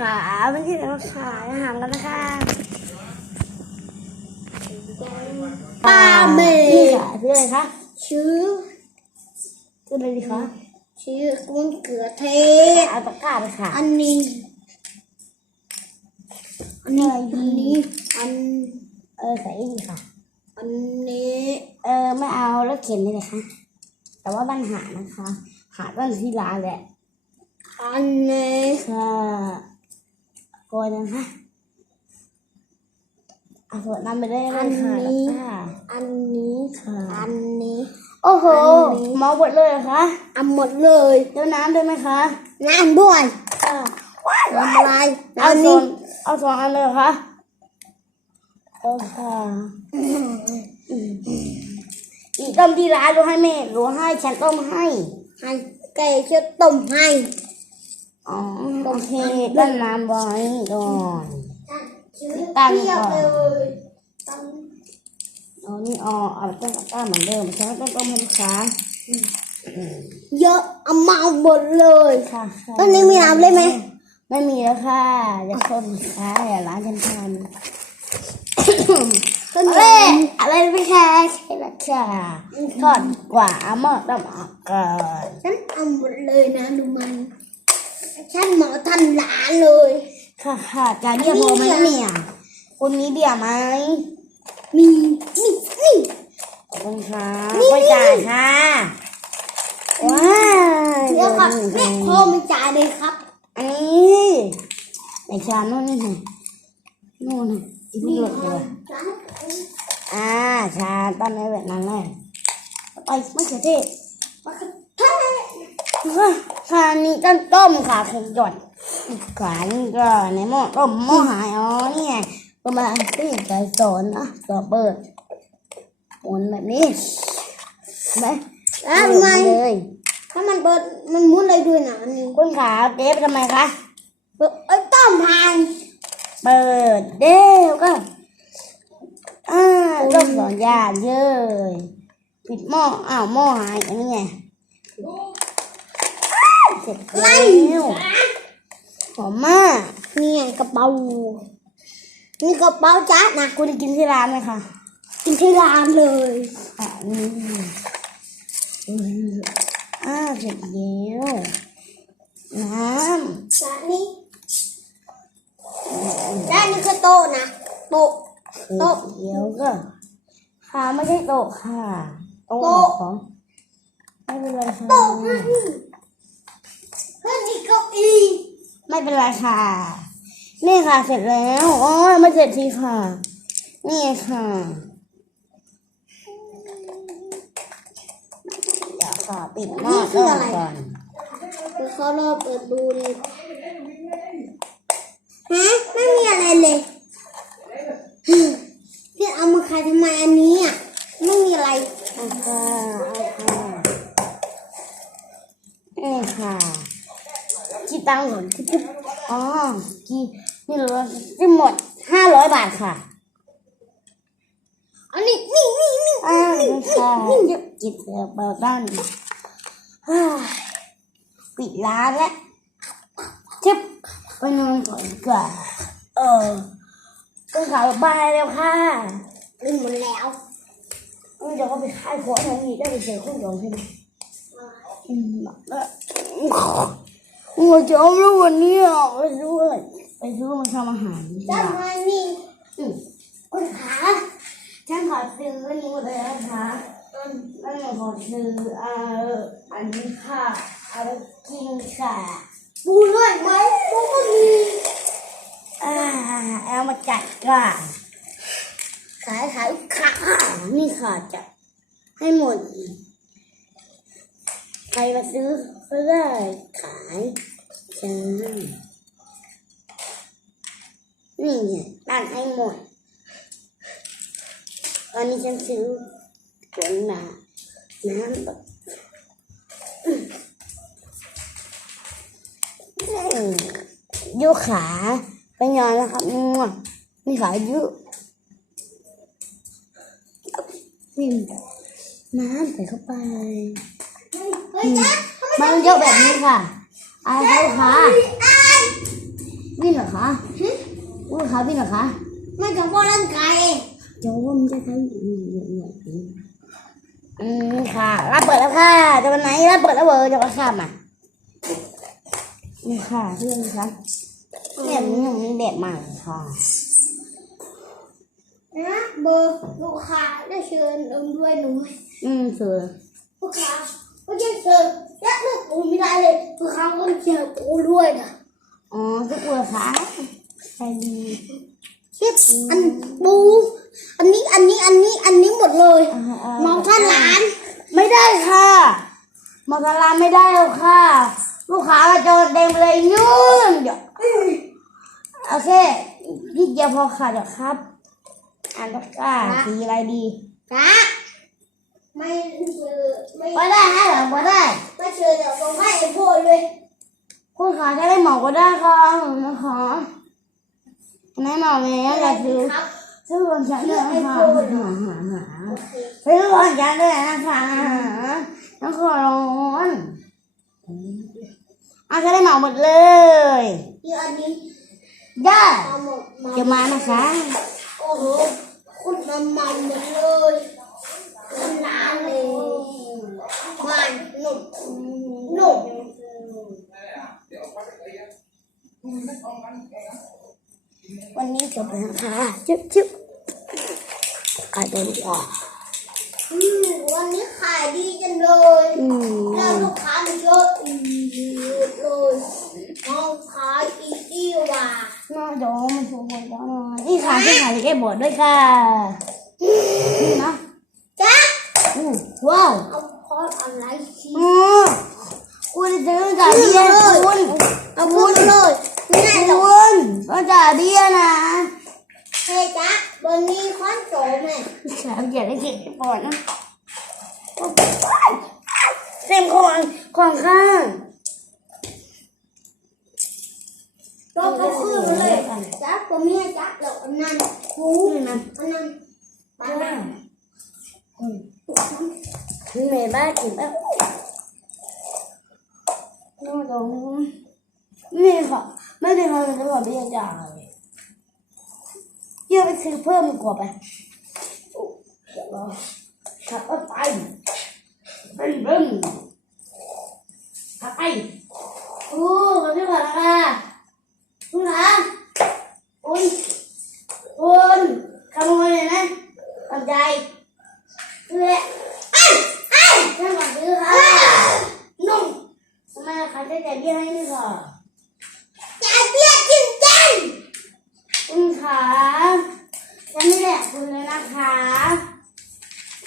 ค่ะวันนี้เราขายอาหารกันนะคะปลาเมนี่ค่ะชื่ออะไรคะชื่อชื่ออะไรดีคะชื่อกุ้งเกลือเทศอาตะกร้าไปค่ะ อันนี้ อันนี้อันนี้อันเออใส่ดีค่ะ อันนี้ เออไม่เอาแล้วเข็นเลยนะคะ แต่ว่าบ้านหานะคะ หาต้นที่ร้านแหละ อันนี้ค่ะ กยนะคะเอาส่วนนั้นไปได้เลยค่ะตะกร้าอันนี้ค่ะ อันนี้ โอ้โหอันนี้เมาหมดเลยเหรอคะเอาหมดเลยเดี๋ยวน้ำด้วยไหมคะน้ำด้วยค่ะน้ำอะไรเอาน้ำสอนี้งเอาสองอันเลยเหรอคะเออค่ะอีกต้มที่ร้านรู้ให้แม่รู้ให้ฉันต้มให้ ให้ไก่เชื่อต้มให้ อ๋อโอเคต้นน้ำไว้ก่อนตั้งก่อนเลยตั้งเอานี่อ๋อเอาต้นต้าเหมือนเดิมฉันก็ต้องต้มให้ลูกค้าเยอะเอามาเอาหมดเลยค่ะต้นนี้มีน้ำเลยไหมไม่มีแล้วค่ะจะคนค้าอย่าร้านฉันทำต้นอะไรนี้อะไรไม่แค่แค่ละค่ะทอดกว่าหม้อต้มออกก่อนฉันเอาหมดเลยนะดูมัน ฉันหมอทันหลานเลย ค่ะค่ะจานเดียวพอไหมเนี่ยคุณมีเบียร์ไหมมีนี่นี่ขอบคุณค่ะนี่ไปจ่ายค่ะ ว้าวเดี๋ยวก่อนแม่พ่อไม่จ่ายเลยครับ อันนี้ในชามนู่นนี่ไงนู่นน่ะอีกไม่หยุดเลยอ่าชาต้นไม้แบบนั้นเลยไปมะเขือเทศ ชานี้ต้นต้มค่ะคงหยดขวานก็ในหม้อต้มหม้อหายอ๋อนี่ไงประมาณตีใจสอนนะต่อเปิดหมุนแบบนี้เห็นไหมแล้วทำไมเลยถ้ามันเปิดมันมุนเลยด้วยนะอันนี้คุณขาเจ๊ไปทำไมคะเปิดเอ้ยต้มพานเปิดเด้วก็อ่าต้มสอนยาเยอะปิดหม้ออ้าวหม้อหายอันนี้ไง เสร็จแล้วหอมมากนี่ไงกระเป๋านี่กระเป๋าจ้านะคุณกินที่ร้านไหมคะกินที่ร้านเลยอ่านี่อืมอ่าเสร็จแล้วน้ำจ้านี่จ้านี่คือโต๊ะนะโต๊ะโต๊ะเดี๋ยวก็ค่ะไม่ใช่โต๊ะค่ะโต๊ะโต๊ะของไม่เป็นไรค่ะโต๊ะ อี้ไม่เป็นไรค่ะ นี่ค่ะเสร็จแล้วอ๋อไม่เสร็จทีค่ะ นี่ไงค่ะเดี๋ยวขอปิดหม้อก่อนก่อนเดี๋ยวเขารอเปิดดูเลยฮะไม่มีอะไรเลยพี่เอามาขายทำไมอันนี้อะไม่มีอะไรเอาค่ะเอาค่ะนี่ค่ะคิด ตังค์ก่อนจิ๊บอ๋อกี่นี่เหลือทั้งหมดห้าร้อยบาทค่ะอันนี้นี่นี่นี่อ่านี่ค่ะจิบเสือเปิดบ้านอ้ยปิดร้านแล้วจิบไปนอนก่อนดีกว่าเออก็ขายบายแล้วค่ะลืมหมดแล้วเดี๋ยวก็ไปขายของอย่างนี้ได้ไปเจอคนหลงใช่ไหมอืมแล้ว หัวจะเอาแล้ววันนี้อะไปซื้ออะไรไปซื้อมาทำอาหารดีกจ้าว่ามานี่อืมคุณขาฉันขอซื้ออันนี้หมดเลยนะคะอันแล้วหนูขอซื้อเอ่ออันนี้ค่ะเอาไปกินค่ะปูด้วยไหมปูก็มีอ่าเอามาจัดก่อนขายขายค่ะนี่ค่ะจะให้หมด ใครมาซื้อก็ได้ขายจ้านี่ไงตั้งให้หมดตอนนี้ฉันซื้อผลมาน้ำแบบยกขาไปนอนแล้วครับง่วงมีขาเยอะนี่น้ำใส่เข้าไป มันเยอะแบบนี้ค่ะอายเขาค่ะไอ้นี่บินเหรอคะลูกค้าบินเหรอคะไม่จะว่าร่างกายเองโจมจะใช้อืมอืมค่ะรับเปิดแล้วค่ะจะวันไหนรับเปิดแล้วเบอร์จะมาข้ามอะนี่ค่ะเพื่อนคะเนี่ยมันยังมีแบบใหม่ค่ะนะเบอร์ลูกค้าได้เชิญเอิมด้วยหนูไหมอืมคือลูกค้าไม่ใช่เชิญและลูกปูไม่ได้เลยลู กค้าก็เชิญปูด้วยนะอ๋อทุกคนคะใช่ดีคิดอันปู อันนี้อันนี้อันนี้อันนี้หมดเลยมองท่านหลาน ไม่ได้ค่ะมอสลาไม่ได้แล้วค่ะ ลูกค้ามาจอดเต็มเลยยุ่งเดี๋ยวโอเคพี่เดียวพอค่ะเดี๋ยวครับ อ่านตะกร้าสีอะไรดีจ้าไม่เชิญไม่ก็ได้ฮะเหรอก็ได้ไม่เชิญเดี๋ยวต้องให้ไอ้พวกเลย คุณขาจะได้หมอก็ได้ค่ะหนูนะคะแน่นอเลยอยากซื้อซื้อของฉันด้วยนะคะซื้อของฉันด้วยนะคะน้องขอร้อนอาจะได้หมาหมดเลยที่อันนี้ได้อจะมานะคะโอ้โหคุณมามันหมดเลยคุณน้าเลยมันหนุ่มหนุ่ม วันนี้ จบแล้วนะคะจิ๊บจิ๊บกระโดดออกอืมวันนี้ขายดีจังเลยแล้วลูกค้ามันเยอะอีกเลยน้องขายอีกอีว่าน่าจะมาชมกันแล้วนะนี่ค่ะที่ขายแก้บอดด้วยค่ะนี่นะจ๊ะอู้ว้าวเอาพอดอะไรสิอ๋อคุณซื้อจากเดียคุณเอาพูดเลยไม่ได้หรอก คุณก็จากเดียนะ เฮ้ยจ๊ะวันนี้คอนโจแม่ สามอย่าได้เก็บปอดนะเต็มของของข้างก็ก็ขึ้นเลยจ๊ะตัวเมียจ๊ะแล้วอันนั้นหูนี่นอันนั้นปลาหน้าคือแม่บ้านกินแล้วนู่นตรงนี่ค่ะไม่ได้ทำจะบอกเบี้ยจ่ายเยอะไปซื้อเพิ่มกว่าไป ขับรถไปไปเบิ้มขับไปโอ้ขอบคุณค่ะนะคะคุณคะคุณคุณขโมยเลยนะตั้งใจเลยเอ้ยเอ้ฉันขอซื้อค่ะนุ่มทำไมใครจะจ่เบี้ยให้นี่ค่ะจ่ายเบี้ยจริงจังคุณขาฉันไม่แหละคุณเลยนะคะ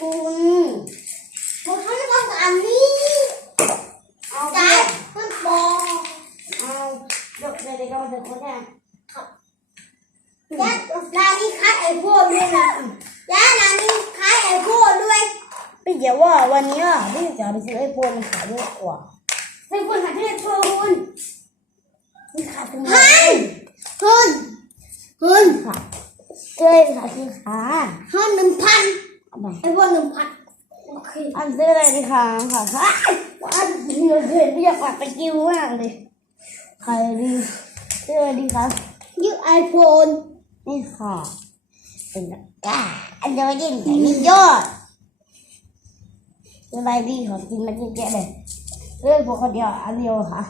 คุณผมทำให้ต้องการนี้เอาจ่ายมันบอกเอาเดี๋ยวเดี๋ยวเดี๋ยวเดี๋ยวเขาจะจ๊ะร้านนี้ขายไอโฟนด้วยนะจ๊ะร้านนี้ขายไอโฟนด้วยพี่เดี๋ยวว่าวันนี้พี่จะไปซื้อไอโฟนมาขายดีกว่าไอโฟนขายที่ไหนโชว์คุณนี่ขายตรงไหนเฮ้ยเฮ้ยค่ะเคยขายที่ขาห้าหนึ่งพัน ไปไอโฟนหนึ่งพันโอเคอันซื้ออะไรดีคะค่ะค่ะอันเงินเกินไม่อยากปัดตะกิ้วมากเลยใครดีซื้ออะไรดีคะยืมไอโฟนนี่ค่ะเป็นตะกร้าอันเดียวยิ่งแต่ยิ่งยอดซื้ออะไรดีของกินมาเยอะแยะเลยเอ้ยพวกคนเดียวอันเดียวค่ะ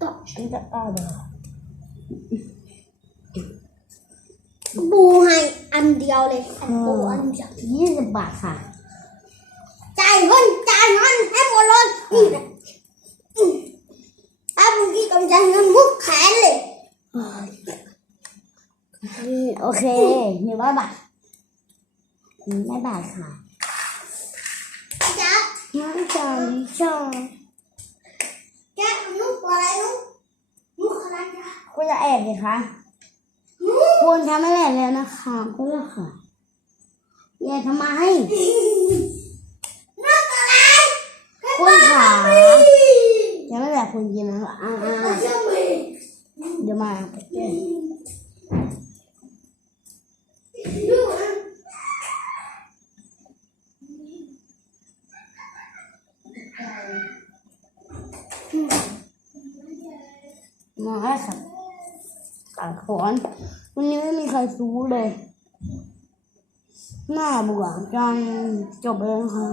ต่ออันจะกร้าเลย บูให้อันเดียวเลยอันบูอันเดียวยี่สิบบาทค่ะ จ่ายเงินจ่ายเงินให้หมดเลยนี่นะอืมถ้าเมื่อกี้ต้องจ่ายเงินมุกแขนเลยอืมโอเคหนึ่งร้อยบาทหนึ่งร้อยบาทค่ะจ๊ะน้ำจาดิชาแกะนุกอะไรนุกนุกอะไรจ๊ะคุณจะแอบสิคะนุก คุณทำไม่ได้แล้วนะคะคุณละค่ะอย่าทำไมนุกอะไรคุณขาจะไม่แบบคุณกินนะอ่าอาจาเดี๋ยวมาดูนะมาแล้วค่ ตัดขอนวันนี้ไม่มีใครซื้อเลย หน้าบวกจังจบเลยนะคะ